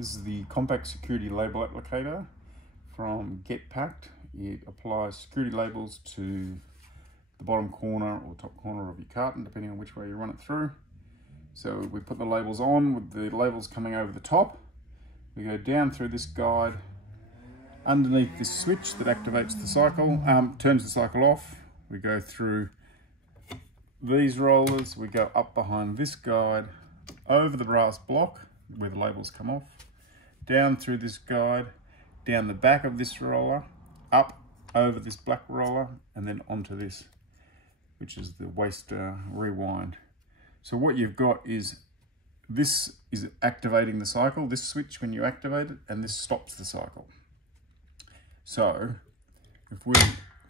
This is the Compact Security Label Applicator from GetPacked. It applies security labels to the bottom corner or top corner of your carton, depending on which way you run it through. So we put the labels on with the labels coming over the top. We go down through this guide, underneath this switch that activates the cycle, turns the cycle off. We go through these rollers, we go up behind this guide, over the brass block where the labels come off, down through this guide, down the back of this roller, up over this black roller, and then onto this, which is the waste rewind. So what you've got is, this is activating the cycle, this switch when you activate it, and this stops the cycle. So if we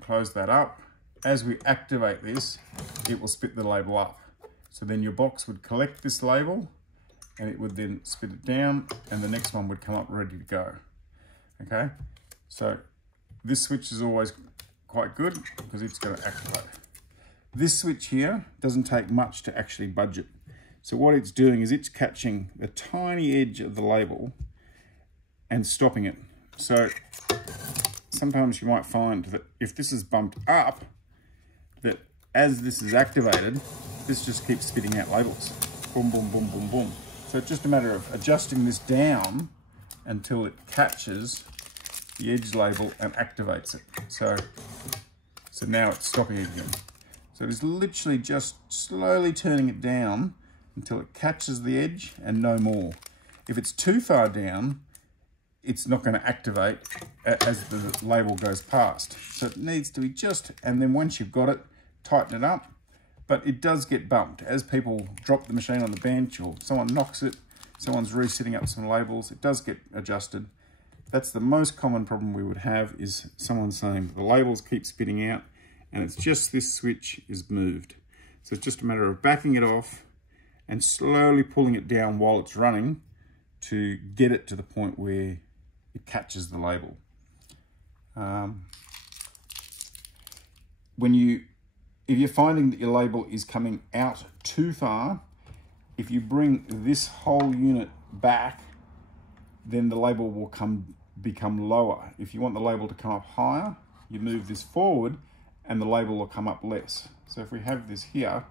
close that up, as we activate this, it will spit the label up. So then your box would collect this label and it would then spit it down, and the next one would come up ready to go. Okay, so this switch is always quite good because it's going to activate. This switch here doesn't take much to actually budge it. So what it's doing is it's catching the tiny edge of the label and stopping it. So sometimes you might find that if this is bumped up, that as this is activated, this just keeps spitting out labels. Boom, boom, boom, boom, boom. So it's just a matter of adjusting this down until it catches the edge label and activates it. So now it's stopping it again. So it's literally just slowly turning it down until it catches the edge and no more. If it's too far down, it's not going to activate as the label goes past. So it needs to be just, and then once you've got it, tighten it up. But it does get bumped. As people drop the machine on the bench or someone knocks it, someone's resetting up some labels, it does get adjusted. That's the most common problem we would have, is someone saying the labels keep spitting out and it's just this switch is moved. So it's just a matter of backing it off and slowly pulling it down while it's running to get it to the point where it catches the label. If you're finding that your label is coming out too far, if you bring this whole unit back, then the label will become lower. If you want the label to come up higher, you move this forward and the label will come up less. So if we have this here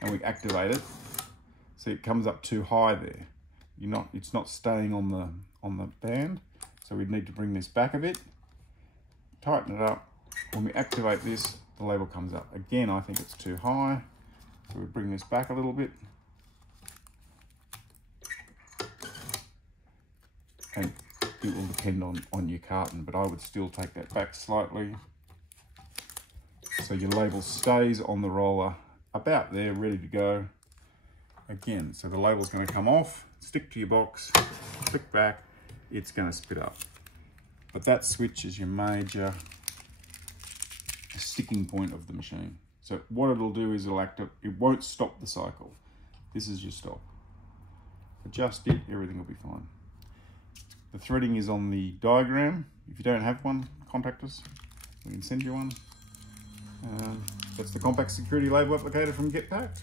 and we activate it, so it comes up too high there. It's not staying on the band. So we'd need to bring this back a bit, tighten it up. When we activate this, the label comes up. Again, I think it's too high. So we bring this back a little bit. And it will depend on your carton, but I would still take that back slightly. So your label stays on the roller about there, ready to go. Again, so the label's going to come off, stick to your box, click back, it's going to spit up. But that switch is your major sticking point of the machine. So what it'll do is it won't stop the cycle. This is your stop. Adjust it, everything will be fine. The threading is on the diagram. If you don't have one, contact us. We can send you one. That's the Compact Security Label Applicator from GetPacked.